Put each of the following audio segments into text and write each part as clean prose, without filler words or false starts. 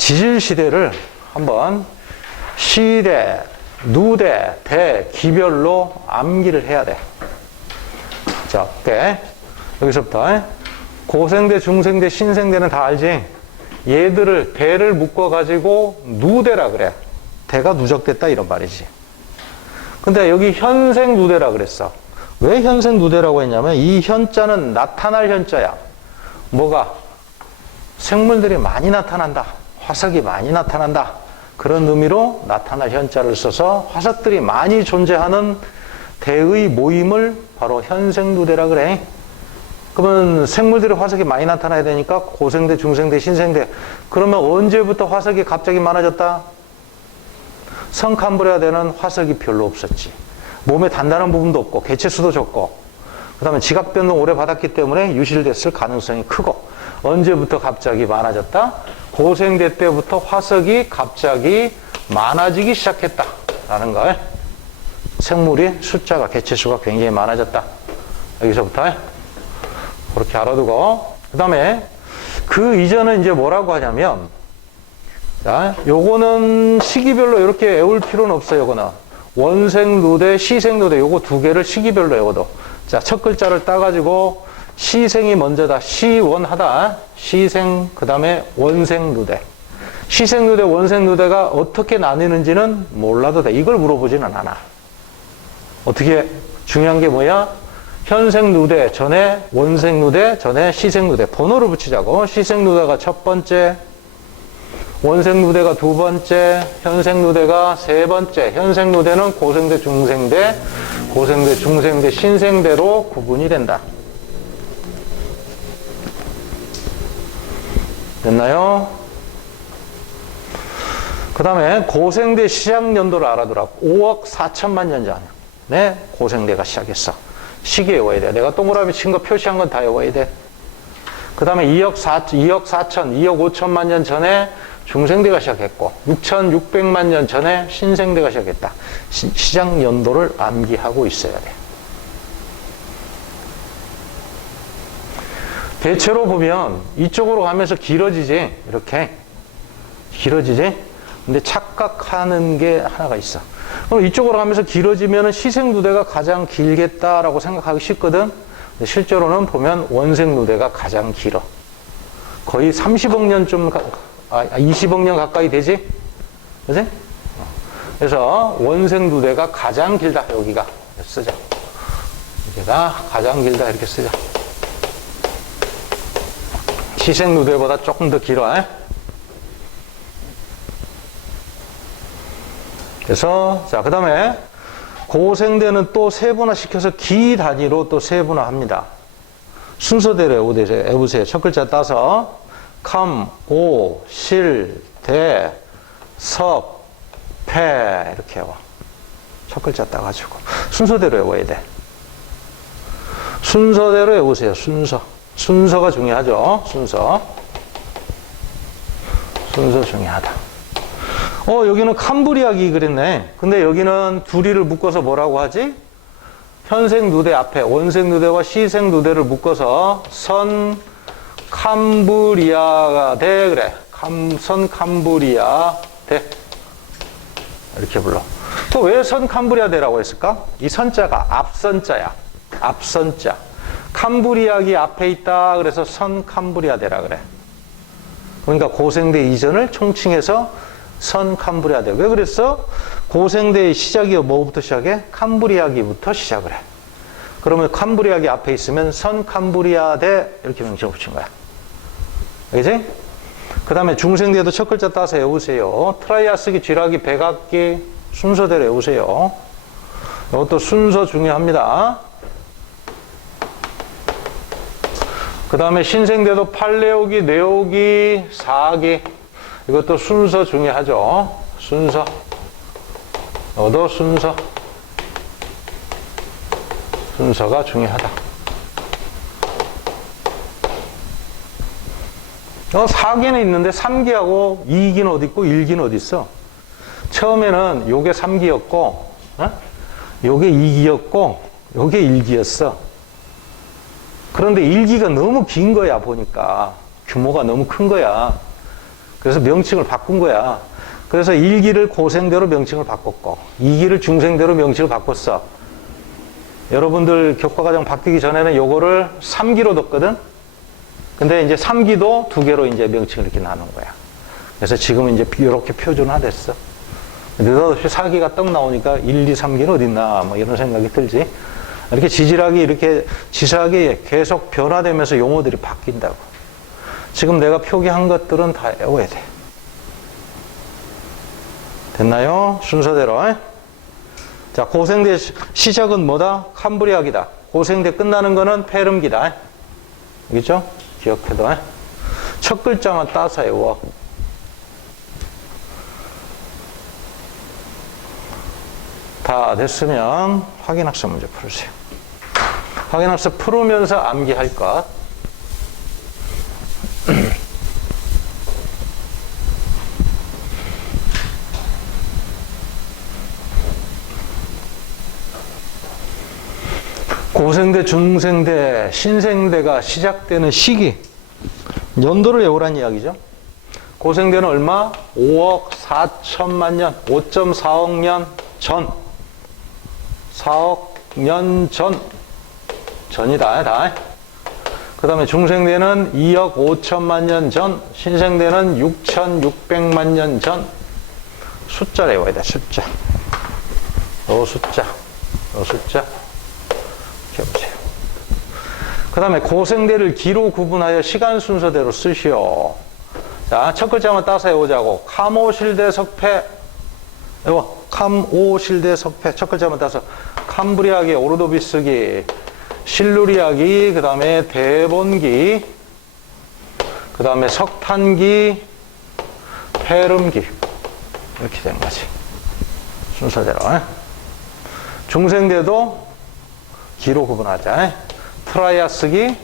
지질시대를 한번 시대, 누대, 대, 기별로 암기를 해야 돼. 자, 오케이. 여기서부터 고생대, 중생대, 신생대는 다 알지? 얘들을 대를 묶어가지고 누대라 그래. 대가 누적됐다 이런 말이지. 근데 여기 현생 누대라 그랬어. 왜 현생 누대라고 했냐면 이 현자는 나타날 현자야. 뭐가? 생물들이 많이 나타난다. 화석이 많이 나타난다. 그런 의미로 나타날 현자를 써서 화석들이 많이 존재하는 대의 모임을 바로 현생 누대라 그래. 그러면 생물들이 화석이 많이 나타나야 되니까 고생대, 중생대, 신생대. 그러면 언제부터 화석이 갑자기 많아졌다? 성캄브리아대는 화석이 별로 없었지. 몸에 단단한 부분도 없고 개체수도 적고 그 다음에 지각변동 오래 받았기 때문에 유실됐을 가능성이 크고 언제부터 갑자기 많아졌다? 고생대 때부터 화석이 갑자기 많아지기 시작했다라는 걸. 생물이 숫자가 개체수가 굉장히 많아졌다. 여기서부터 그렇게 알아두고 그 다음에 그 이전은 이제 뭐라고 하냐면 자, 요거는 시기별로 이렇게 외울 필요는 없어요. 요거는 원생 누대, 시생 누대 요거 두 개를 시기별로 외워도. 자, 첫 글자를 따가지고 시생이 먼저다. 시원하다. 시생 그 다음에 원생 누대. 시생 누대, 원생 누대가 어떻게 나뉘는지는 몰라도 돼. 이걸 물어보지는 않아. 어떻게 중요한 게 뭐야? 현생 누대 전에 원생 누대 전에 시생 누대 번호를 붙이자고. 시생 누대가 첫 번째, 원생 누대가 두 번째, 현생 누대가 세 번째. 현생 누대는 고생대, 중생대, 고생대, 중생대, 신생대로 구분이 된다. 됐나요? 그 다음에 고생대 시작 연도를 알아두라고. 5억 4천만 년 전에 고생대가 시작했어. 시기 외워야 돼. 내가 동그라미 친 거 표시한 건 다 외워야 돼. 그 다음에 2억 4천, 2억 5천만 년 전에 중생대가 시작했고 6,600만 년 전에 신생대가 시작했다. 시작 연도를 암기하고 있어야 돼. 대체로 보면 이쪽으로 가면서 길어지지. 이렇게 길어지지. 근데 착각하는 게 하나가 있어. 그럼 이쪽으로 가면서 길어지면 시생 누대가 가장 길겠다라고 생각하기 쉽거든. 근데 실제로는 보면 원생 누대가 가장 길어. 거의 30억 년 20억 년 가까이 되지? 그지? 그래서 원생 누대가 가장 길다. 여기가 쓰자. 여기가 가장 길다. 이렇게 쓰자. 시생 누대보다 조금 더 길어. 그래서 자, 그 다음에 고생대는 또 세분화 시켜서 기 단위로 또 세분화 합니다. 순서대로 외우세요. 첫 글자 따서 캄, 오, 실, 대, 섭, 패 이렇게 외워. 첫 글자 따가지고 순서대로 외워야 돼. 순서대로 외우세요. 순서가 중요하죠. 순서 중요하다. 여기는 캄브리아기 그랬네. 근데 여기는 둘이를 묶어서 뭐라고 하지? 현생 누대 앞에 원생 누대와 시생 누대를 묶어서 선 캄브리아가 대 그래. 선 캄브리아 대 이렇게 불러. 또 왜 선 캄브리아 대라고 했을까? 이 선자가 앞선자야. 앞선자. 캄브리아기 앞에 있다. 그래서 선 캄브리아 대라 그래. 그러니까 고생대 이전을 총칭해서 선 캄브리아대. 왜 그랬어? 고생대의 시작이 뭐부터 시작해? 캄브리아기부터 시작을 해. 그러면 캄브리아기 앞에 있으면 선 캄브리아대 이렇게 명칭을 붙인 거야. 알겠지? 그 다음에 중생대도 첫 글자 따서 외우세요. 트라이아스기, 쥐라기, 백악기 순서대로 외우세요. 이것도 순서 중요합니다. 그 다음에 신생대도 팔레오기, 네오기, 사기 이것도 순서 중요하죠. 순서. 너도 순서가 중요하다. 사기는 있는데 3기하고 2기는 어디 있고 1기는 어디 있어? 처음에는 요게 3기였고 요게 2기였고 요게 1기였어. 그런데 1기가 너무 긴 거야. 보니까 규모가 너무 큰 거야. 그래서 명칭을 바꾼 거야. 그래서 1기를 고생대로 명칭을 바꿨고 2기를 중생대로 명칭을 바꿨어. 여러분들 교과과정 바뀌기 전에는 요거를 3기로 뒀거든. 근데 이제 3기도 2개로 이제 명칭을 이렇게 나눈 거야. 그래서 지금은 이제 이렇게 표준화됐어. 느닷없이 4기가 떡 나오니까 1, 2, 3기는 어딨나 뭐 이런 생각이 들지. 이렇게 지질하게 이렇게 지사하게 계속 변화되면서 용어들이 바뀐다고. 지금 내가 표기한 것들은 다 외워야 돼. 됐나요? 순서대로. 자, 고생대 시작은 뭐다? 캄브리아기다. 고생대 끝나는 거는 페름기다. 알겠죠? 기억해둬. 첫 글자만 따서 외워. 다 됐으면 확인학습 문제 풀으세요. 확인학습 풀으면서 암기할 것. 고생대, 중생대, 신생대가 시작되는 시기, 연도를 외우란 이야기죠. 고생대는 얼마? 5억 4천만 년, 5.4억 년 전, 4억 년 전, 전이다, 다. 그 다음에 중생대는 2억 5천만 년 전, 신생대는 6,600만 년 전. 숫자를 외워야 돼, 숫자. 요 숫자, 요 숫자. 해보세요. 그 다음에 고생대를 기로 구분하여 시간 순서대로 쓰시오. 자, 첫 글자만 따서 해보자고. 카모실대 석패. 캄오실대 석패. 첫 글자만 따서. 캄브리아기, 오르도비스기, 실루리아기, 그 다음에 대본기, 그 다음에 석탄기, 페름기. 이렇게 되는 거지. 순서대로. 중생대도 기로 구분하자. 트라이아스기,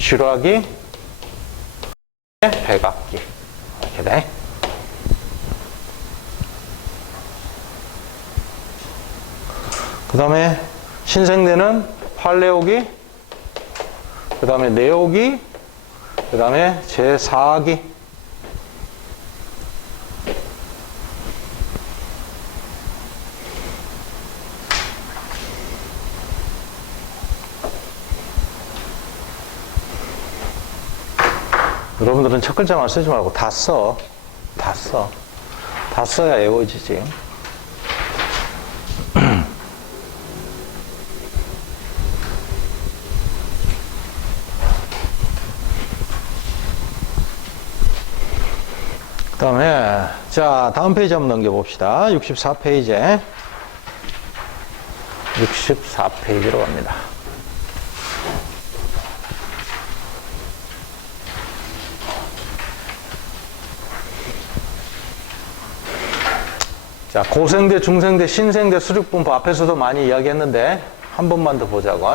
쥐라기, 백악기. 이렇게 돼. 그 다음에 신생대는 팔레오기, 그 다음에 네오기, 그 다음에 제4기. 여러분들은 첫 글자만 쓰지 말고 다 써. 다 써. 다 써야 외워지지. 그 다음에, 자, 다음 페이지 한번 넘겨봅시다. 64페이지. 64페이지로 갑니다. 자, 고생대, 중생대, 신생대 수륙분포 앞에서도 많이 이야기했는데 한 번만 더 보자고.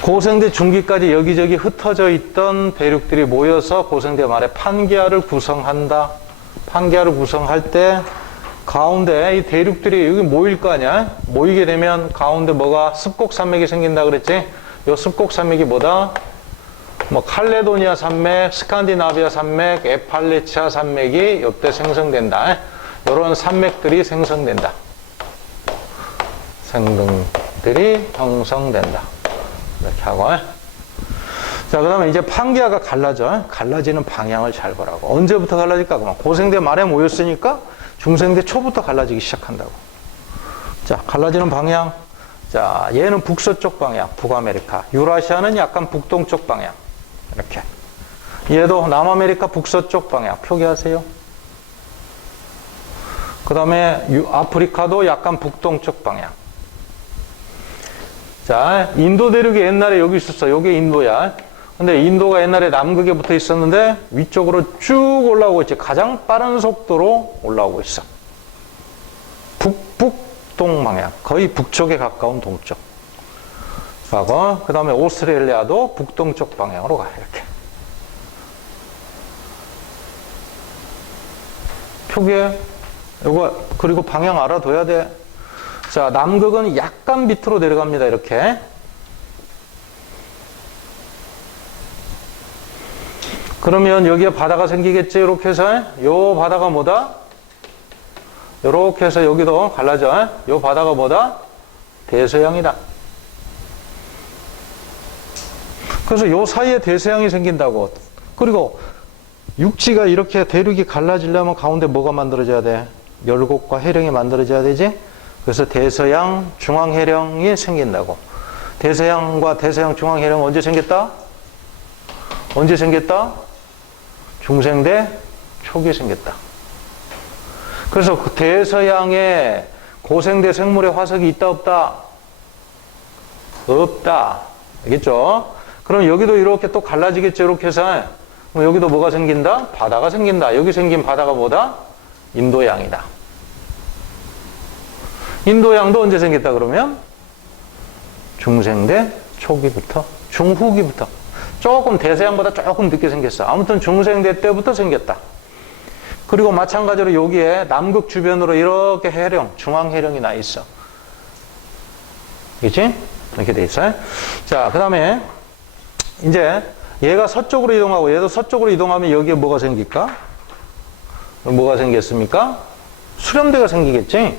고생대 중기까지 여기저기 흩어져 있던 대륙들이 모여서 고생대 말에 판기아를 구성한다. 판기아를 구성할 때 가운데 이 대륙들이 여기 모일 거 아니야? 모이게 되면 가운데 뭐가 습곡산맥이 생긴다 그랬지? 이 습곡산맥이 뭐다? 뭐 칼레도니아 산맥, 스칸디나비아 산맥, 에팔레치아 산맥이 이때 생성된다. 이런 산맥들이 생성된다. 생등들이 형성된다. 이렇게 하고. 자, 그 다음에 이제 판기아가 갈라져. 갈라지는 방향을 잘 보라고. 언제부터 갈라질까? 그러면 고생대 말에 모였으니까 중생대 초부터 갈라지기 시작한다고. 자, 갈라지는 방향. 자, 얘는 북서쪽 방향, 북아메리카. 유라시아는 약간 북동쪽 방향. 이렇게. 얘도 남아메리카 북서쪽 방향. 표기하세요. 그 다음에 아프리카도 약간 북동쪽 방향. 자, 인도 대륙이 옛날에 여기 있었어. 여기 인도야. 근데 인도가 옛날에 남극에 붙어 있었는데 위쪽으로 쭉 올라오고 있지. 가장 빠른 속도로 올라오고 있어. 북북동 방향. 거의 북쪽에 가까운 동쪽. 가고, 그 다음에 오스트레일리아도 북동쪽 방향으로 가. 이렇게. 표기에 요거, 그리고 방향 알아둬야 돼. 자, 남극은 약간 밑으로 내려갑니다. 이렇게. 그러면 여기에 바다가 생기겠지. 이렇게 해서 요 바다가 뭐다? 이렇게 해서 여기도 갈라져. 요 바다가 뭐다? 대서양이다. 그래서 요 사이에 대서양이 생긴다고. 그리고 육지가 이렇게 대륙이 갈라지려면 가운데 뭐가 만들어져야 돼? 열곡과 해령이 만들어져야 되지? 그래서 대서양 중앙해령이 생긴다고. 대서양과 대서양 중앙해령 언제 생겼다? 언제 생겼다? 중생대 초기에 생겼다. 그래서 그 대서양에 고생대 생물의 화석이 있다 없다? 없다. 알겠죠? 그럼 여기도 이렇게 또 갈라지겠죠. 이렇게 해서 그럼 여기도 뭐가 생긴다? 바다가 생긴다. 여기 생긴 바다가 뭐다? 인도양이다. 인도양도 언제 생겼다 그러면? 중생대 초기부터, 중후기부터. 조금 대서양보다 조금 늦게 생겼어. 아무튼 중생대 때부터 생겼다. 그리고 마찬가지로 여기에 남극 주변으로 이렇게 해령, 중앙해령이 나 있어. 그치? 이렇게 돼 있어요. 자, 그 다음에 이제 얘가 서쪽으로 이동하고 얘도 서쪽으로 이동하면 여기에 뭐가 생길까? 뭐가 생겼습니까? 수렴대가 생기겠지?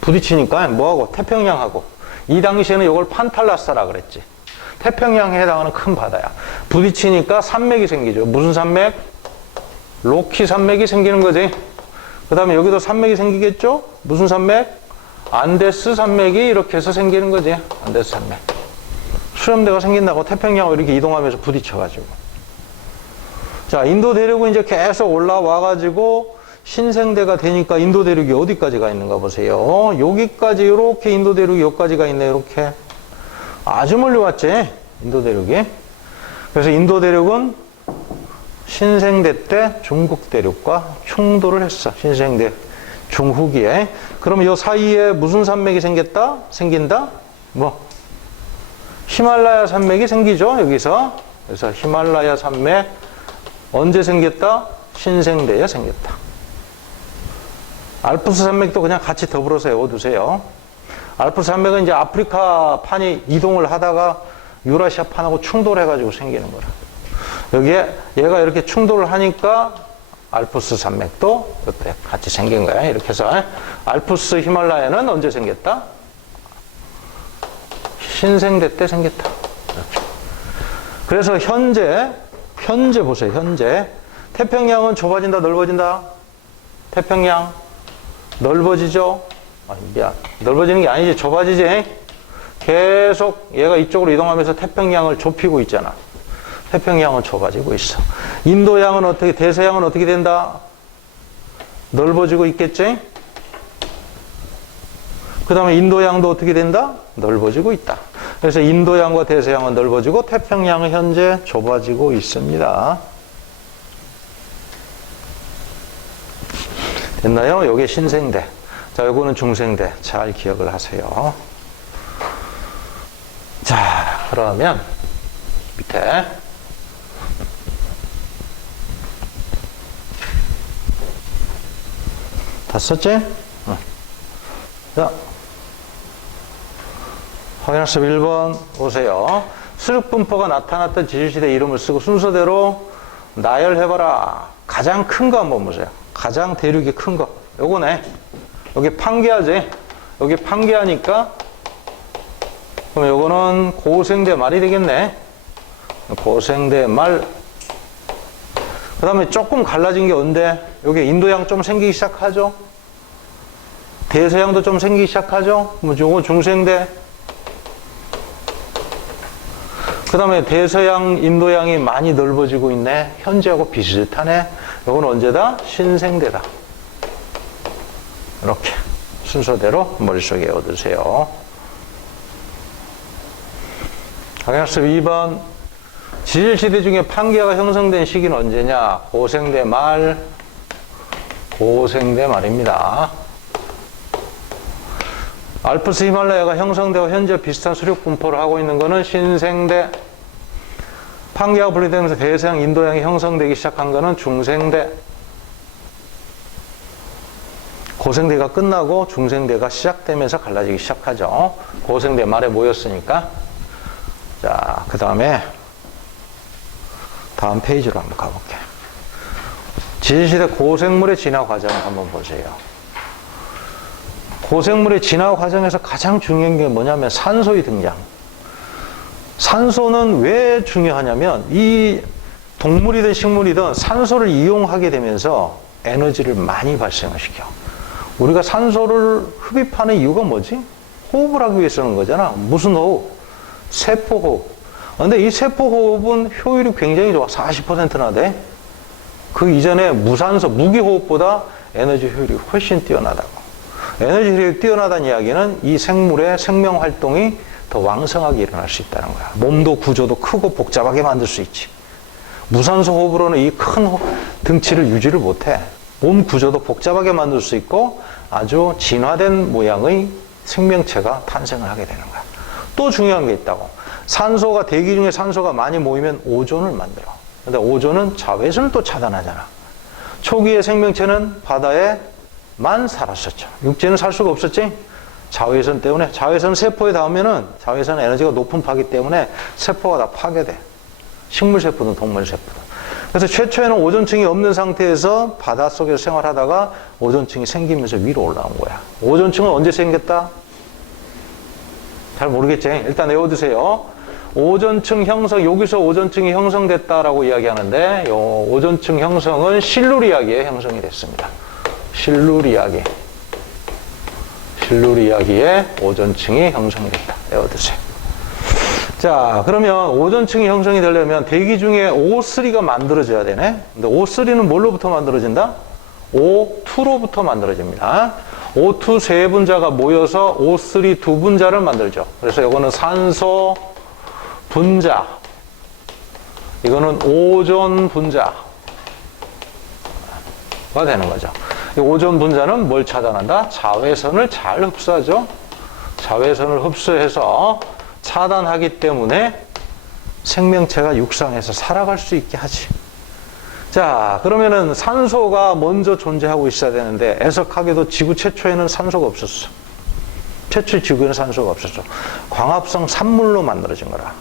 부딪히니까 뭐하고? 태평양하고. 이 당시에는 이걸 판탈라스라 그랬지. 태평양에 해당하는 큰 바다야. 부딪히니까 산맥이 생기죠. 무슨 산맥? 로키 산맥이 생기는 거지. 그 다음에 여기도 산맥이 생기겠죠? 무슨 산맥? 안데스 산맥이 이렇게 해서 생기는 거지. 안데스 산맥. 수렴대가 생긴다고 태평양을 이렇게 이동하면서 부딪혀가지고. 자, 인도 대륙은 이제 계속 올라와가지고 신생대가 되니까 인도 대륙이 어디까지 가 있는가 보세요. 여기까지 이렇게 인도 대륙이 여기까지 가 있네. 이렇게. 아주 멀리 왔지. 인도 대륙이. 그래서 인도 대륙은 신생대 때 중국 대륙과 충돌을 했어. 신생대 중후기에. 그럼 이 사이에 무슨 산맥이 생겼다? 생긴다? 뭐? 히말라야 산맥이 생기죠. 여기서. 그래서 히말라야 산맥 언제 생겼다? 신생대에 생겼다. 알프스 산맥도 그냥 같이 더불어서 외워두세요. 알프스 산맥은 이제 아프리카 판이 이동을 하다가 유라시아 판하고 충돌해가지고 생기는 거라. 여기에 얘가 이렇게 충돌을 하니까 알프스 산맥도 그때 같이 생긴 거야. 이렇게 해서 알프스 히말라야는 언제 생겼다? 신생대 때 생겼다. 이렇게. 그래서 현재 보세요. 현재 태평양은 좁아진다, 넓어진다? 태평양 넓어지죠? 넓어지는 게 아니지. 좁아지지. 계속 얘가 이쪽으로 이동하면서 태평양을 좁히고 있잖아. 태평양은 좁아지고 있어. 인도양은 어떻게, 대서양은 어떻게 된다? 넓어지고 있겠지? 그 다음에 인도양도 어떻게 된다? 넓어지고 있다. 그래서 인도양과 대서양은 넓어지고 태평양은 현재 좁아지고 있습니다. 됐나요? 요게 신생대. 자, 요거는 중생대. 잘 기억을 하세요. 자, 그러면 밑에 다 썼지? 응. 자, 확인학습 1번 보세요. 수륙분포가 나타났던 지질시대 이름을 쓰고 순서대로 나열해봐라. 가장 큰 거 한번 보세요. 가장 대륙이 큰 거. 요거네. 여기 판기하지? 여기 판기하니까 그럼 요거는 고생대 말이 되겠네. 고생대 말. 그 다음에 조금 갈라진 게 언제? 여기 인도양 좀 생기기 시작하죠? 대서양도 좀 생기기 시작하죠? 그럼 요거 중생대. 그 다음에 대서양, 인도양이 많이 넓어지고 있네. 현재하고 비슷하네. 요건 언제다? 신생대다. 이렇게 순서대로 머릿속에 외워두세요. 확인학습 2번. 지질시대 중에 판기하가 형성된 시기는 언제냐? 고생대 말, 고생대 말입니다. 알프스 히말라야가 형성되고 현재 비슷한 수륙 분포를 하고 있는 것은 신생대. 판기하가 분리되면서 대서양, 인도양이 형성되기 시작한 것은 중생대. 고생대가 끝나고 중생대가 시작되면서 갈라지기 시작하죠. 고생대 말에 모였으니까. 자, 그 다음에 다음 페이지로 한번 가볼게요. 지질시대 고생물의 진화 과정을 한번 보세요. 고생물의 진화 과정에서 가장 중요한 게 뭐냐면 산소의 등장. 산소는 왜 중요하냐면 이 동물이든 식물이든 산소를 이용하게 되면서 에너지를 많이 발생을 시켜. 우리가 산소를 흡입하는 이유가 뭐지? 호흡을 하기 위해 쓰는 거잖아. 무슨 호흡? 세포호흡. 근데 이 세포호흡은 효율이 굉장히 좋아. 40%나 돼. 그 이전에 무산소, 무기호흡보다 에너지 효율이 훨씬 뛰어나다고. 에너지 효율이 뛰어나다는 이야기는 이 생물의 생명활동이 더 왕성하게 일어날 수 있다는 거야. 몸도 구조도 크고 복잡하게 만들 수 있지. 무산소 호흡으로는 이 큰 등치를 유지를 못해. 몸 구조도 복잡하게 만들 수 있고 아주 진화된 모양의 생명체가 탄생을 하게 되는 거야. 또 중요한 게 있다고. 산소가, 대기 중에 산소가 많이 모이면 오존을 만들어. 근데 오존은 자외선을 또 차단하잖아. 초기의 생명체는 바다에만 살았었죠. 육지에는 살 수가 없었지. 자외선 때문에. 자외선 세포에 닿으면은 자외선 에너지가 높은 파기 때문에 세포가 다 파괴돼. 식물 세포든 동물 세포든. 그래서 최초에는 오존층이 없는 상태에서 바닷속에서 생활하다가 오존층이 생기면서 위로 올라온 거야. 오존층은 언제 생겼다? 잘 모르겠지? 일단 외워두세요. 오존층 형성, 여기서 오존층이 형성됐다라고 이야기하는데, 요 오존층 형성은 실루리아기에 형성이 됐습니다. 실루리아기에 오존층이 형성이 됐다. 외워두세요. 자, 그러면 오존층이 형성이 되려면 대기 중에 O3가 만들어져야 되네. 근데 O3는 뭘로부터 만들어진다? O2로부터 만들어집니다. O2 세 분자가 모여서 O3 두 분자를 만들죠. 그래서 이거는 산소 분자, 이거는 오존 분자가 되는 거죠. 이 오존 분자는 뭘 차단한다? 자외선을 잘 흡수하죠. 자외선을 흡수해서 차단하기 때문에 생명체가 육상에서 살아갈 수 있게 하지. 자, 그러면은 산소가 먼저 존재하고 있어야 되는데 애석하게도 지구 최초에는 산소가 없었어. 최초 지구에는 산소가 없었어. 광합성 산물로 만들어진 거라.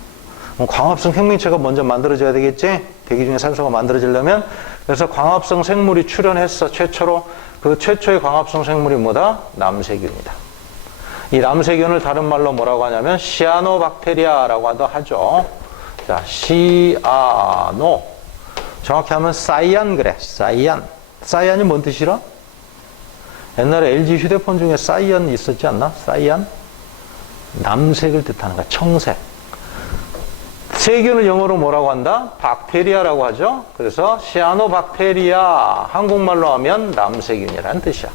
그럼 광합성 생명체가 먼저 만들어져야 되겠지? 대기 중에 산소가 만들어지려면. 그래서 광합성 생물이 출현했어. 최초로. 그 최초의 광합성 생물이 뭐다? 남세균이다. 이 남세균을 다른 말로 뭐라고 하냐면 시아노박테리아라고 하죠. 자, 시아노. 정확히 하면 사이안 그래. 사이안. 사이안이 뭔 뜻이라? 옛날에 LG 휴대폰 중에 사이안 있었지 않나? 사이안? 남색을 뜻하는 거야. 청색. 세균을 영어로 뭐라고 한다? 박테리아라고 하죠. 그래서 시아노박테리아. 한국말로 하면 남세균이라는 뜻이야.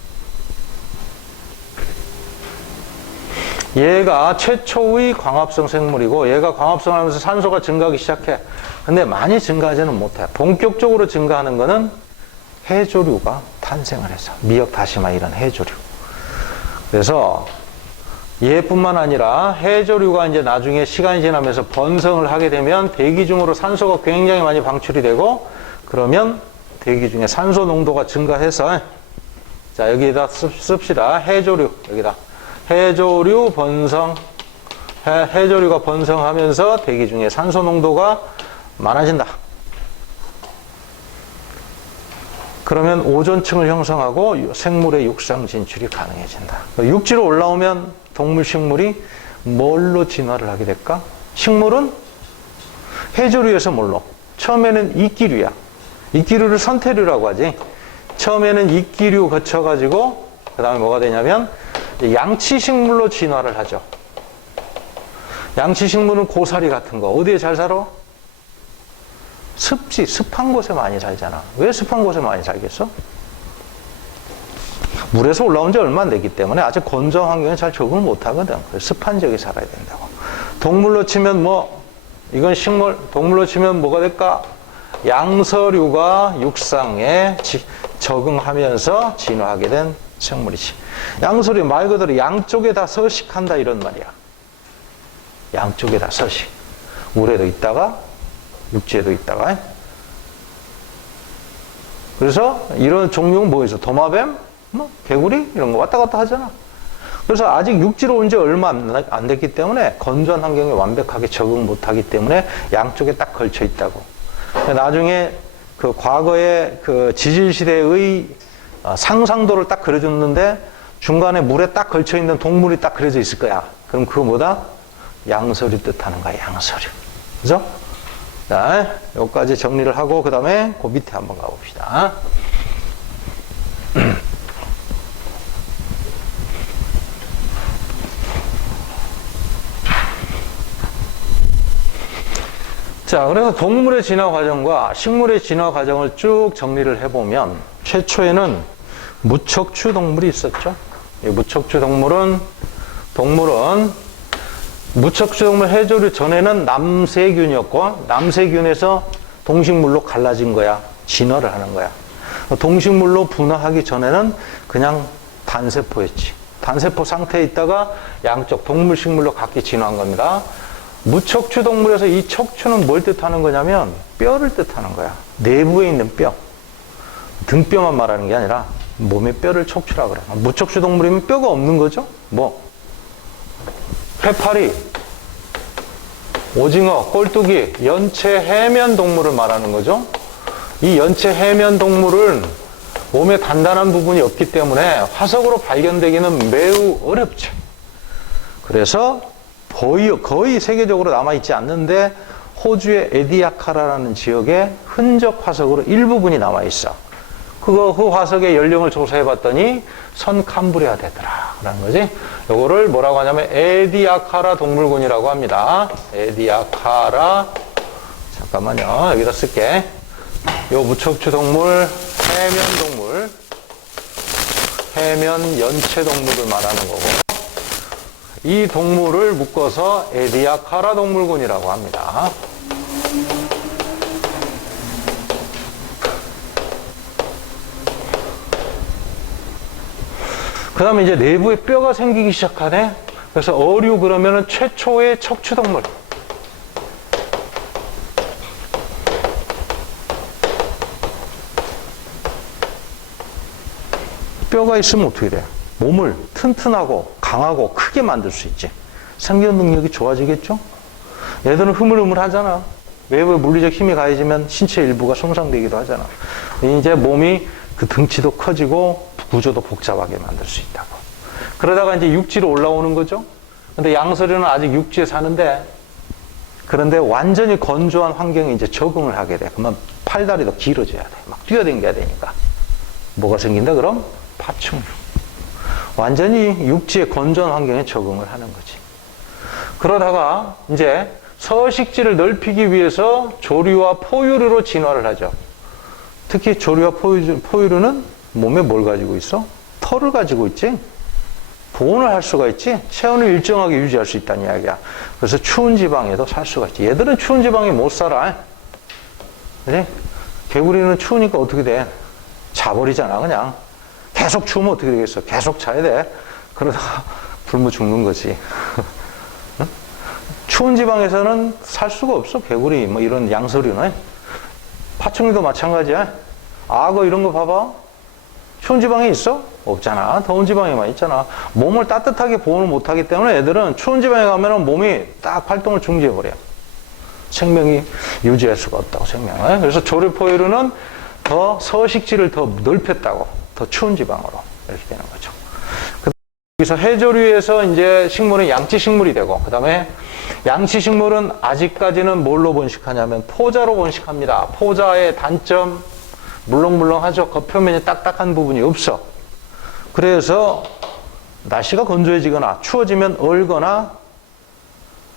얘가 최초의 광합성 생물이고 얘가 광합성을 하면서 산소가 증가하기 시작해. 근데 많이 증가하지는 못해. 본격적으로 증가하는 거는 해조류가 탄생을 해서. 미역, 다시마 이런 해조류. 그래서 얘뿐만 아니라 해조류가 이제 나중에 시간이 지나면서 번성을 하게 되면 대기 중으로 산소가 굉장히 많이 방출이 되고 그러면 대기 중에 산소 농도가 증가해서 자, 여기다 씁시다. 해조류. 여기다. 해조류 번성, 해조류가 번성하면서 대기 중에 산소 농도가 많아진다. 그러면 오존층을 형성하고 생물의 육상 진출이 가능해진다. 육지로 올라오면 동물, 식물이 뭘로 진화를 하게 될까? 식물은 해조류에서 뭘로? 처음에는 이끼류야. 이끼류를 선태류라고 하지. 처음에는 이끼류 거쳐가지고 그 다음에 뭐가 되냐면 양치식물로 진화를 하죠. 양치식물은 고사리 같은 거. 어디에 잘 살아? 습지, 습한 곳에 많이 살잖아. 왜 습한 곳에 많이 살겠어? 물에서 올라온 지 얼마 안 됐기 때문에 아직 건조한 환경에 잘 적응을 못 하거든. 습한 지역에 살아야 된다고. 동물로 치면 뭐, 이건 식물, 동물로 치면 뭐가 될까? 양서류가 육상에 적응하면서 진화하게 된 생물이지. 양서류 말 그대로 양쪽에 다 서식한다 이런 말이야. 양쪽에 다 서식. 물에도 있다가 육지에도 있다가. 그래서 이런 종류는 뭐 있어? 도마뱀? 뭐 개구리? 이런 거 왔다 갔다 하잖아. 그래서 아직 육지로 온 지 얼마 안 됐기 때문에 건조한 환경에 완벽하게 적응 못하기 때문에 양쪽에 딱 걸쳐 있다고. 나중에 그 과거의 그 지질시대의 상상도를 딱 그려줬는데 중간에 물에 딱 걸쳐있는 동물이 딱 그려져 있을 거야. 그럼 그거 뭐다? 양서류 뜻하는 거야, 양서류. 그죠? 자, 여기까지 정리를 하고, 그 다음에 그 밑에 한번 가봅시다. 자, 그래서 동물의 진화 과정과 식물의 진화 과정을 쭉 정리를 해보면, 최초에는 무척추 동물이 있었죠. 이 무척추 동물은 무척추 동물 해조류 전에는 남세균이었고, 남세균에서 동식물로 갈라진 거야. 진화를 하는 거야. 동식물로 분화하기 전에는 그냥 단세포였지. 단세포 상태에 있다가 양쪽 동물, 식물로 각기 진화한 겁니다. 무척추 동물에서 이 척추는 뭘 뜻하는 거냐면 뼈를 뜻하는 거야. 내부에 있는 뼈. 등뼈만 말하는 게 아니라 몸의 뼈를 척추라 그래. 무척추 동물이면 뼈가 없는 거죠? 뭐? 해파리, 오징어, 꼴뚜기, 연체 해면 동물을 말하는 거죠. 이 연체 해면 동물은 몸에 단단한 부분이 없기 때문에 화석으로 발견되기는 매우 어렵죠. 그래서 거의 세계적으로 남아있지 않는데 호주의 에디아카라라는 지역에 흔적 화석으로 일부분이 남아있어. 그 화석의 연령을 조사해봤더니 선캄브리아 되더라라는 거지. 요거를 뭐라고 하냐면 에디아카라 동물군이라고 합니다. 에디아카라, 잠깐만요, 여기다 쓸게. 요 무척추 동물, 해면 연체 동물을 말하는 거고, 이 동물을 묶어서 에디아카라 동물군이라고 합니다. 그 다음에 이제 내부에 뼈가 생기기 시작하네. 그래서 어류 그러면은 최초의 척추동물. 뼈가 있으면 어떻게 돼? 몸을 튼튼하고 강하고 크게 만들 수 있지. 생존 능력이 좋아지겠죠? 얘들은 흐물흐물하잖아. 외부에 물리적 힘이 가해지면 신체 일부가 손상되기도 하잖아. 이제 몸이 그 등치도 커지고 구조도 복잡하게 만들 수 있다고. 그러다가 이제 육지로 올라오는 거죠. 근데 양서류는 아직 육지에 사는데, 그런데 완전히 건조한 환경에 이제 적응을 하게 돼. 그러면 팔다리도 길어져야 돼. 막 뛰어다녀야 되니까. 뭐가 생긴다 그럼? 파충류. 완전히 육지의 건조한 환경에 적응을 하는 거지. 그러다가 이제 서식지를 넓히기 위해서 조류와 포유류로 진화를 하죠. 특히 조류와 포유류는 몸에 뭘 가지고 있어? 털을 가지고 있지. 보온을 할 수가 있지. 체온을 일정하게 유지할 수 있다는 이야기야. 그래서 추운 지방에도 살 수가 있지. 얘들은 추운 지방에 못 살아. 그지? 개구리는 추우니까 어떻게 돼? 자버리잖아, 그냥. 계속 추우면 어떻게 되겠어? 계속 자야 돼. 그러다가 굶어 죽는 거지. 응? 추운 지방에서는 살 수가 없어. 개구리, 뭐 이런 양서류는. 파충류도 마찬가지야. 악어 이런 거 봐봐. 추운 지방에 있어? 없잖아. 더운 지방에만 있잖아. 몸을 따뜻하게 보온을 못하기 때문에 애들은 추운 지방에 가면 몸이 딱 활동을 중지해버려. 생명이 유지할 수가 없다고, 생명을. 그래서 조류 포유류는 더 서식지를 더 넓혔다고. 더 추운 지방으로. 이렇게 되는 거죠. 여기서 해조류에서 이제 식물은 양치식물이 되고, 그 다음에 양치식물은 아직까지는 뭘로 번식하냐면 포자로 번식합니다. 포자의 단점, 물렁물렁하죠. 겉표면이 딱딱한 부분이 없어. 그래서 날씨가 건조해지거나 추워지면 얼거나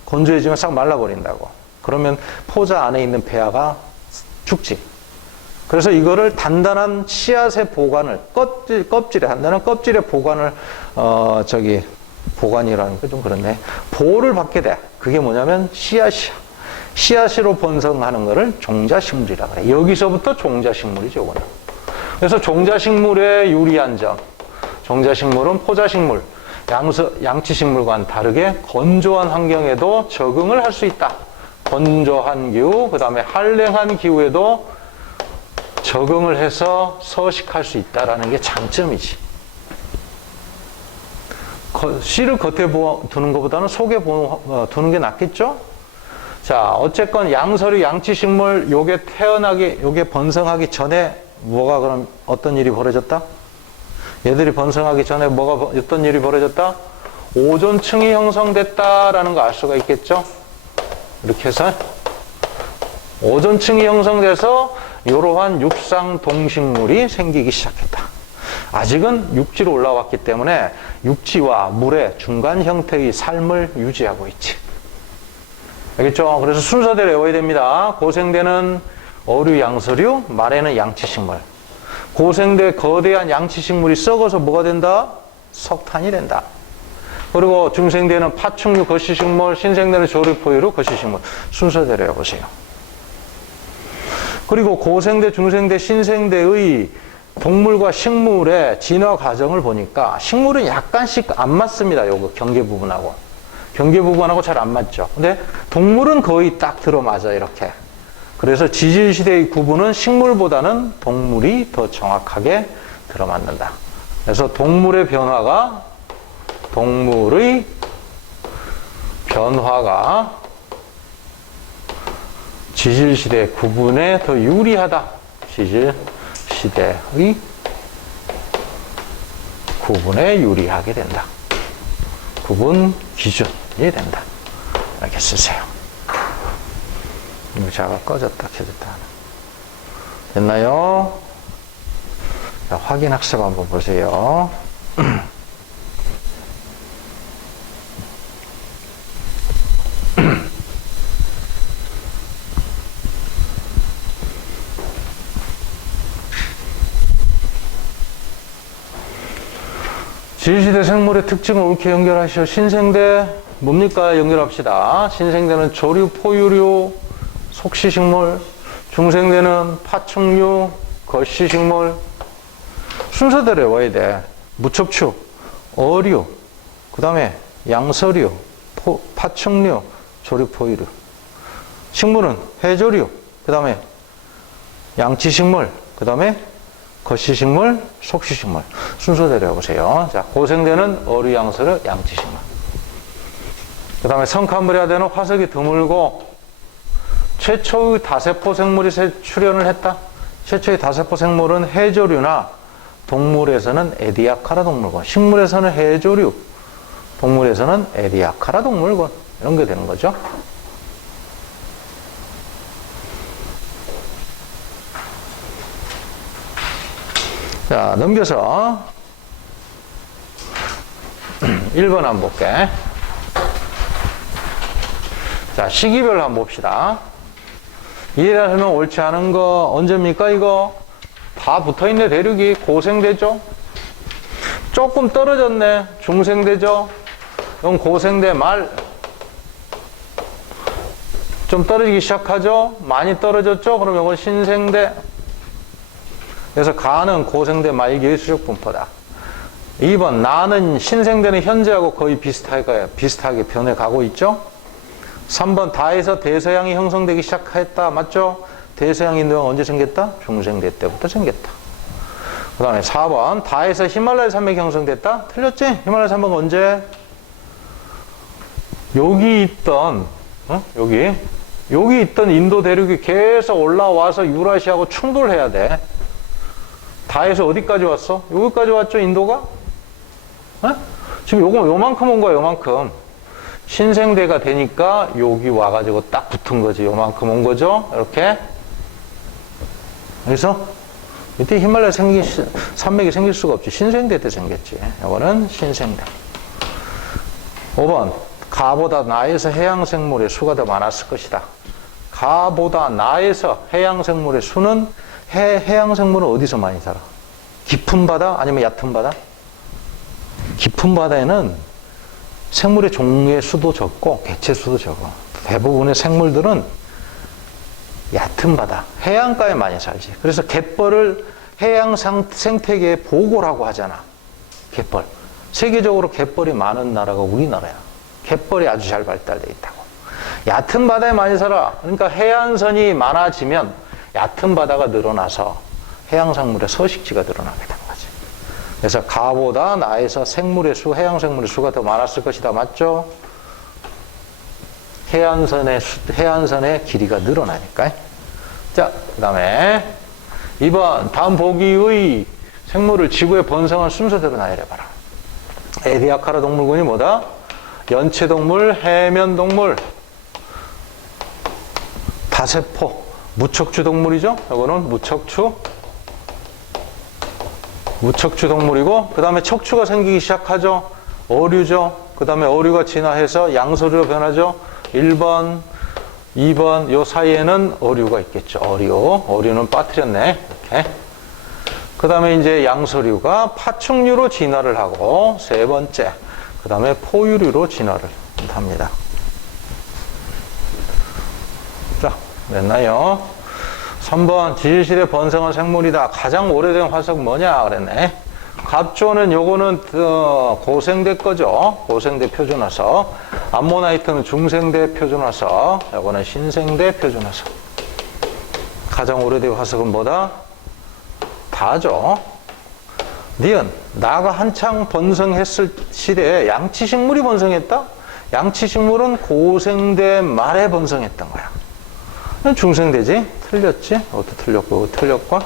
건조해지면 싹 말라버린다고. 그러면 포자 안에 있는 배아가 죽지. 그래서 이거를 단단한 씨앗의 보관을, 껍질에, 단단한 껍질의 보관을, 보관이라니까 좀 그렇네. 보호를 받게 돼. 그게 뭐냐면 씨앗이야. 씨앗으로 번성하는 거를 종자식물이라고 해. 여기서부터 종자식물이죠, 이거는. 그래서 종자식물의 유리한 점. 종자식물은 포자식물, 양치식물과는 다르게 건조한 환경에도 적응을 할 수 있다. 건조한 기후, 그 다음에 한랭한 기후에도 적응을 해서 서식할 수 있다는 게 장점이지. 씨를 겉에 두는 것보다는 속에 두는 게 낫겠죠? 자, 어쨌건 양서류, 양치식물 요게 요게 번성하기 전에 뭐가 그럼 어떤 일이 벌어졌다? 얘들이 번성하기 전에 어떤 일이 벌어졌다? 오존층이 형성됐다라는 거 알 수가 있겠죠? 이렇게 해서 오존층이 형성돼서 이러한 육상 동식물이 생기기 시작했다. 아직은 육지로 올라왔기 때문에 육지와 물의 중간 형태의 삶을 유지하고 있지. 알겠죠? 그래서 순서대로 외워야 됩니다. 고생대는 어류, 양서류, 말에는 양치식물. 고생대 거대한 양치식물이 썩어서 뭐가 된다? 석탄이 된다. 그리고 중생대는 파충류, 거시식물, 신생대는 조류포유류, 거시식물. 순서대로 해보세요. 그리고 고생대, 중생대, 신생대의 동물과 식물의 진화 과정을 보니까 식물은 약간씩 안 맞습니다. 요거 경계 부분하고. 경계 부분하고 잘 안 맞죠. 근데 동물은 거의 딱 들어맞아, 이렇게. 그래서 지질시대의 구분은 식물보다는 동물이 더 정확하게 들어맞는다. 그래서 동물의 변화가 지질시대 구분에 더 유리하다. 지질시대의 구분에 유리하게 된다. 구분 기준이 된다. 이렇게 쓰세요. 자가 꺼졌다 켜졌다. 됐나요? 자, 확인 학습 한번 보세요. 지질시대 생물의 특징을 옳게 연결하시오. 신생대 뭡니까? 연결합시다. 신생대는 조류, 포유류, 속시식물, 중생대는 파충류, 거시식물. 순서대로 외워야 돼. 무척추, 어류, 그 다음에 양서류, 파충류, 조류, 포유류. 식물은 해조류, 그 다음에 양치식물, 그 다음에 거시식물, 속시식물. 순서대로 해보세요. 자, 고생대는 어류, 양서류, 양치식물. 그 다음에 성칸브리아대는 화석이 드물고 최초의 다세포 생물이 출현을 했다. 최초의 다세포 생물은 해조류나 동물에서는 에디아카라 동물군, 식물에서는 해조류, 동물에서는 에디아카라 동물군. 이런 게 되는 거죠. 자, 넘겨서 1번 한번 볼게. 자, 시기별로 한번 봅시다. 이해를 하면 옳지 않은 거 언제입니까? 이거 다 붙어있네. 대륙이 고생대죠. 조금 떨어졌네. 중생대죠. 이건 고생대 말. 좀 떨어지기 시작하죠. 많이 떨어졌죠. 그럼 이건 신생대. 그래서 가는 고생대 말기의 수적 분포다. 2번 나는 신생대는 현재하고 거의 비슷하게 변해가고 있죠. 3번 다에서 대서양이 형성되기 시작했다. 맞죠? 대서양 인도양 언제 생겼다? 중생대 때부터 생겼다. 그 다음에 4번 다에서 히말라야 산맥이 형성됐다. 틀렸지? 히말라야 산맥은 언제? 여기 있던 여기 있던 인도 대륙이 계속 올라와서 유라시아하고 충돌해야 돼. 다에서 어디까지 왔어? 여기까지 왔죠, 인도가? 지금 요만큼 온 거야, 요만큼. 신생대가 되니까 여기 와가지고 딱 붙은 거지. 요만큼 온 거죠? 이렇게. 그래서 이때 히말라야 산맥이 생길 수가 없지. 신생대 때 생겼지. 이거는 신생대. 5번 가보다 나에서 해양생물의 수가 더 많았을 것이다. 가보다 나에서 해양생물의 수는 해양생물은 어디서 많이 살아? 깊은 바다 아니면 얕은 바다? 깊은 바다에는 생물의 종류의 수도 적고 개체 수도 적어. 대부분의 생물들은 얕은 바다, 해안가에 많이 살지. 그래서 갯벌을 해양 생태계의 보고라고 하잖아. 갯벌. 세계적으로 갯벌이 많은 나라가 우리나라야. 갯벌이 아주 잘 발달되어 있다고. 얕은 바다에 많이 살아. 그러니까 해안선이 많아지면 얕은 바다가 늘어나서 해양생물의 서식지가 늘어나게 되는 거지. 그래서 가보다 나에서 생물의 수, 해양생물의 수가 더 많았을 것이다. 맞죠? 해안선의 길이가 늘어나니까. 자, 그 다음에 2번 다음 보기의 생물을 지구에 번성한 순서대로 나열해봐라. 에디아카라 동물군이 뭐다? 연체동물, 해면동물, 다세포, 무척추 동물이죠. 이거는 무척추 동물이고, 그 다음에 척추가 생기기 시작하죠. 어류죠. 그 다음에 어류가 진화해서 양서류로 변하죠. 1번, 2번 요 사이에는 어류가 있겠죠. 어류는 빠뜨렸네. 이렇게. 그 다음에 이제 양서류가 파충류로 진화를 하고, 세 번째, 그 다음에 포유류로 진화를 합니다. 자, 됐나요? 3번 지질실에 번성한 생물이다. 가장 오래된 화석 뭐냐 그랬네. 갑조는 요거는 고생대 거죠. 고생대 표준화석. 암모나이트는 중생대 표준화석. 요거는 신생대 표준화석. 가장 오래된 화석은 뭐다? 다죠. 니은 나가 한창 번성했을 시대에 양치식물이 번성했다? 양치식물은 고생대 말에 번성했던 거야. 중생대지? 틀렸지? 어떻게 틀렸고, 틀렸고.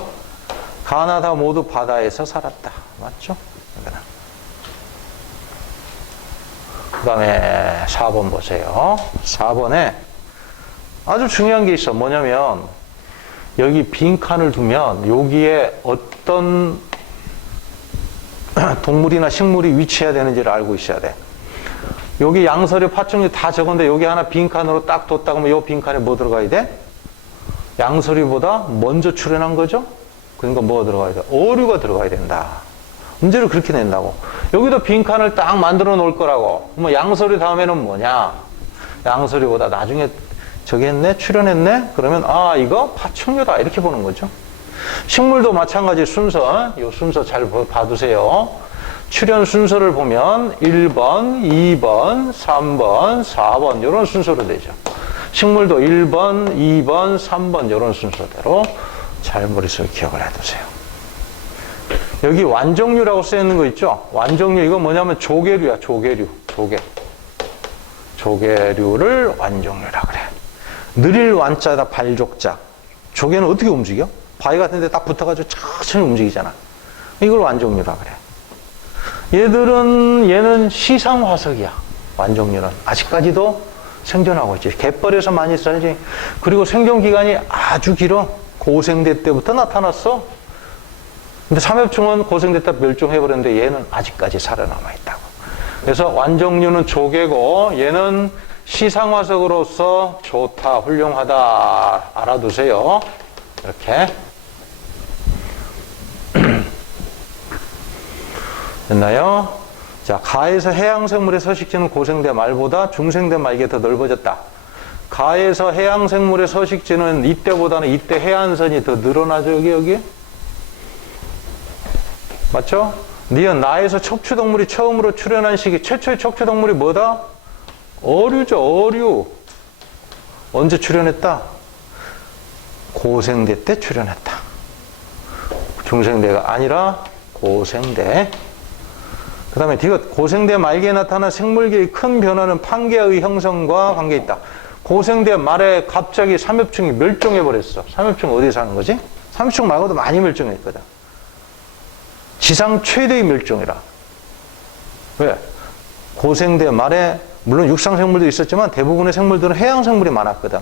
가나다 모두 바다에서 살았다. 맞죠? 그 다음에 4번 보세요. 4번에 아주 중요한 게 있어. 뭐냐면, 여기 빈칸을 두면 여기에 어떤 동물이나 식물이 위치해야 되는지를 알고 있어야 돼. 여기 양서류, 파충류 다 적은데 여기 하나 빈칸으로 딱 뒀다 그러면 이 빈칸에 뭐 들어가야 돼? 양서류보다 먼저 출현한 거죠? 그러니까 뭐가 들어가야 돼? 어류가 들어가야 된다. 문제를 그렇게 낸다고. 여기도 빈칸을 딱 만들어 놓을 거라고. 뭐 양서류 다음에는 뭐냐? 양서류보다 나중에 저기 했네? 출현했네? 그러면 아 이거 파충류다 이렇게 보는 거죠. 식물도 마찬가지 순서, 이 순서 잘 봐두세요. 출현 순서를 보면 1번, 2번, 3번, 4번 이런 순서로 되죠. 식물도 1번, 2번, 3번 이런 순서대로 잘 머릿속에 기억을 해두세요. 여기 완종류라고 쓰여있는 거 있죠? 완종류 이거 뭐냐면 조개류야. 조개류를 완종류라 그래. 느릴 완자다 발족자. 조개는 어떻게 움직여? 바위 같은 데 딱 붙어가지고 천천히 움직이잖아. 이걸 완종류라 그래. 얘는 시상화석이야. 완종류는. 아직까지도 생존하고 있지. 갯벌에서 많이 살지. 그리고 생존기간이 아주 길어. 고생대 때부터 나타났어. 근데 삼엽충은 고생대 때 멸종해버렸는데 얘는 아직까지 살아남아 있다고. 그래서 완종류는 조개고 얘는 시상화석으로서 좋다, 훌륭하다 알아두세요. 이렇게. 됐나요? 자, 가에서 해양생물의 서식지는 고생대 말보다 중생대 말기에 더 넓어졌다. 가에서 해양생물의 서식지는 이때보다는 이때 해안선이 더 늘어나죠, 여기? 맞죠? 니은 나에서 척추동물이 처음으로 출현한 시기, 최초의 척추동물이 뭐다? 어류죠, 어류. 언제 출현했다? 고생대 때 출현했다. 중생대가 아니라 고생대. 그 다음에 디귿 고생대 말기에 나타난 생물계의 큰 변화는 판계의 형성과 관계 있다. 고생대 말에 갑자기 삼엽충이 멸종해버렸어. 삼엽충 어디에 사는 거지? 삼엽충 말고도 많이 멸종했거든. 지상 최대의 멸종이라. 왜? 고생대 말에 물론 육상생물도 있었지만 대부분의 생물들은 해양생물이 많았거든.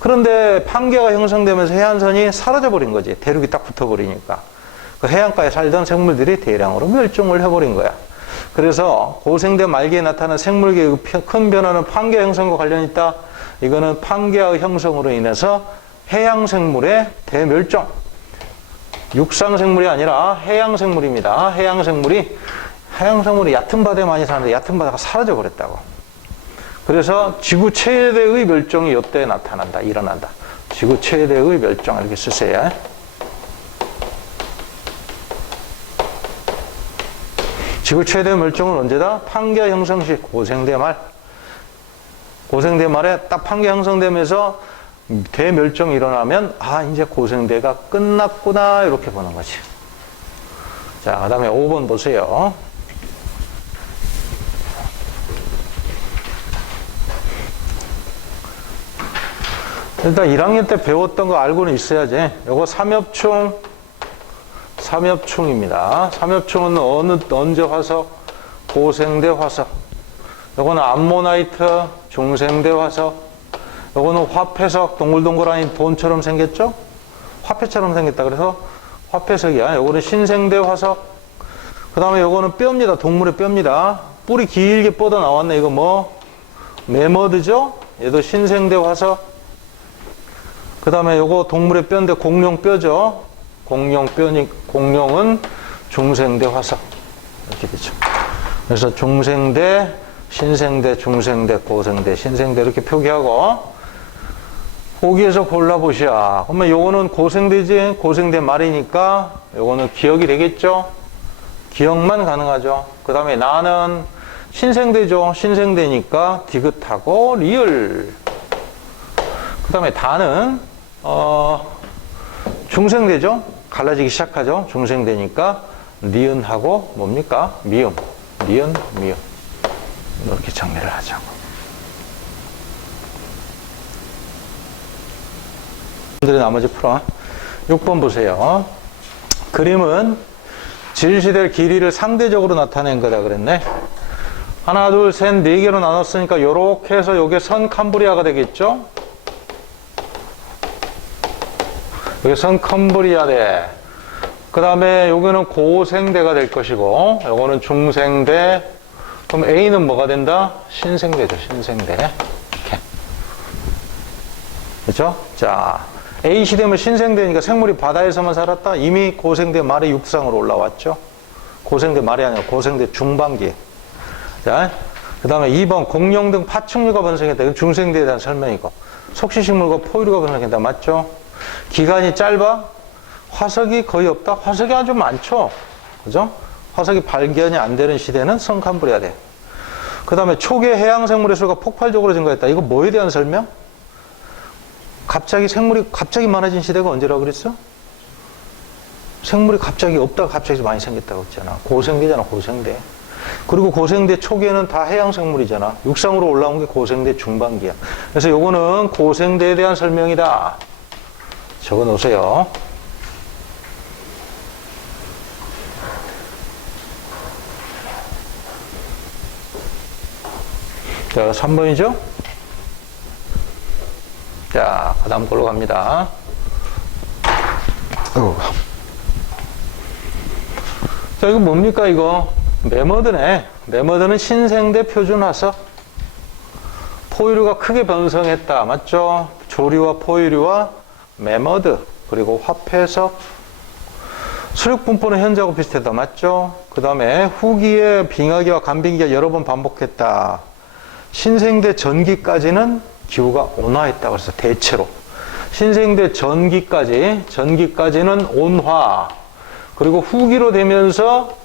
그런데 판계가 형성되면서 해안선이 사라져버린 거지. 대륙이 딱 붙어버리니까. 그 해안가에 살던 생물들이 대량으로 멸종을 해버린 거야. 그래서 고생대 말기에 나타난 생물계의 큰 변화는 판계 형성과 관련이 있다. 이거는 판계의 형성으로 인해서 해양생물의 대멸종. 육상생물이 아니라 해양생물입니다. 해양생물이 얕은 바다에 많이 사는데 얕은 바다가 사라져 버렸다고. 그래서 지구 최대의 멸종이 이때 나타난다. 일어난다. 지구 최대의 멸종 이렇게 쓰세요. 지구 최대 멸종은 언제다? 판계 형성 시 고생대 말. 고생대 말에 딱 판계 형성되면서 대멸종이 일어나면 아 이제 고생대가 끝났구나 이렇게 보는 거지. 자, 그 다음에 5번 보세요. 일단 1학년 때 배웠던 거 알고는 있어야지. 요거 삼엽충입니다. 삼엽충은 언제 화석? 고생대 화석. 요거는 암모나이트, 중생대 화석. 요거는 화폐석, 동글동글한 돈처럼 생겼죠? 화폐처럼 생겼다. 그래서 화폐석이야. 요거는 신생대 화석. 그 다음에 요거는 뼈입니다. 동물의 뼈입니다. 뿔이 길게 뻗어 나왔네. 이거 뭐? 매머드죠? 얘도 신생대 화석. 그 다음에 요거 동물의 뼈인데 공룡뼈죠? 공룡은 중생대 화석. 이렇게 되죠. 그래서 중생대, 신생대, 중생대, 고생대, 신생대 이렇게 표기하고, 거기에서 골라보시야. 그러면 요거는 고생대지? 고생대 말이니까 요거는 기억이 되겠죠? 기억만 가능하죠. 그 다음에 나는 신생대죠. 신생대니까 디귿하고 리을. 그 다음에 다는 중생대죠. 갈라지기 시작하죠. 중생대니까 니은하고 뭡니까? 미음. 니은, 미음. 이렇게 정리를 하자고. 여러분들이 나머지 풀어. 6번 보세요. 그림은 질시될 길이를 상대적으로 나타낸 거다 그랬네. 하나, 둘, 셋, 네 개로 나눴으니까 요렇게 해서 요게 선 캄브리아가 되겠죠? 요게 선 캄브리아대. 그 다음에 요거는 고생대가 될 것이고, 요거는 중생대. 그럼 A는 뭐가 된다? 신생대죠, 신생대. 이렇게. 그렇죠? 자, A 시대면 신생대니까 생물이 바다에서만 살았다? 이미 고생대 말이 육상으로 올라왔죠? 고생대 말이 아니라 고생대 중반기. 자, 그 다음에 2번 공룡 등 파충류가 번성했다. 이건 중생대에 대한 설명이고, 속시식물과 포유류가 번성했다. 맞죠? 기간이 짧아? 화석이 거의 없다? 화석이 아주 많죠? 그죠? 화석이 발견이 안 되는 시대는 성캄브리아대. 그 다음에 초기 해양 생물의 수가 폭발적으로 증가했다. 이거 뭐에 대한 설명? 갑자기 생물이 갑자기 많아진 시대가 언제라고 그랬어? 생물이 갑자기 없다가 갑자기 많이 생겼다고 했잖아. 고생대잖아, 고생대. 그리고 고생대 초기에는 다 해양 생물이잖아. 육상으로 올라온 게 고생대 중반기야. 그래서 요거는 고생대에 대한 설명이다. 적어 놓으세요. 자, 3번이죠? 자, 그 다음 걸로 갑니다. 자, 이거 뭡니까, 이거? 매머드네. 매머드는 신생대 표준화석. 포유류가 크게 번성했다. 맞죠? 조류와 포유류와 매머드. 그리고 화폐석. 수륙분포는 현재하고 비슷하다. 맞죠? 그 다음에 후기에 빙하기와 간빙기가 여러 번 반복했다. 신생대 전기까지는 기후가 온화했다. 그래서 대체로. 신생대 전기까지는 온화. 그리고 후기로 되면서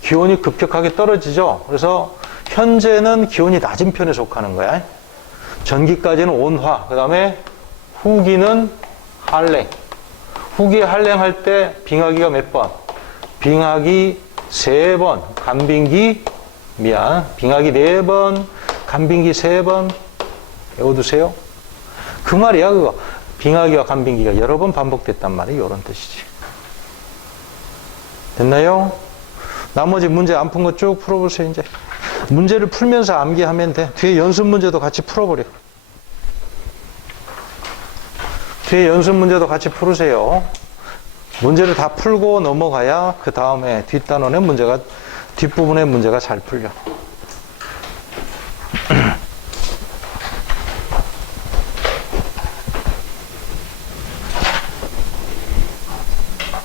기온이 급격하게 떨어지죠. 그래서 현재는 기온이 낮은 편에 속하는 거야. 전기까지는 온화. 그 다음에 후기는 한랭. 후기에 한랭할 때 빙하기가 몇 번? 빙하기 3번. 빙하기 4번. 간빙기 3번. 외워두세요. 그 말이야, 그거. 빙하기와 간빙기가 여러 번 반복됐단 말이에요. 이런 뜻이지. 됐나요? 나머지 문제 안 푼 거 쭉 풀어보세요, 이제. 문제를 풀면서 암기하면 돼. 뒤에 연습 문제도 같이 풀어버려. 뒤에 연습 문제도 같이 풀으세요. 문제를 다 풀고 넘어가야 그 다음에 뒷단원의 문제가, 뒷부분의 문제가 잘 풀려.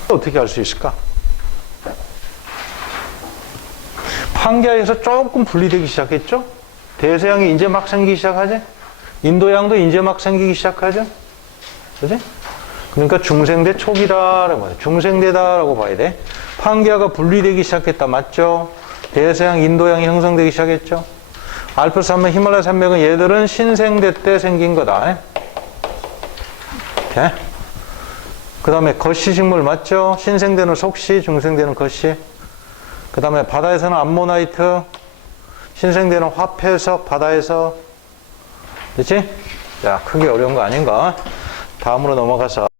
어떻게 할 수 있을까? 판기하에서 조금 분리되기 시작했죠? 대서양이 이제 막 생기기 시작하지? 인도양도 이제 막 생기기 시작하죠? 그지? 그러니까 중생대 초기다라고 봐요. 중생대다라고 봐야 돼. 판기하가 분리되기 시작했다. 맞죠? 대서양, 인도양이 형성되기 시작했죠? 알프스 산맥, 히말라야 산맥은 얘들은 신생대 때 생긴 거다. 오케이? 그 다음에 거시식물 맞죠? 신생대는 속시, 중생대는 거시. 그 다음에 바다에서는 암모나이트, 신생대는 화폐석, 바다에서. 됐지? 야, 크게 어려운 거 아닌가? 다음으로 넘어가서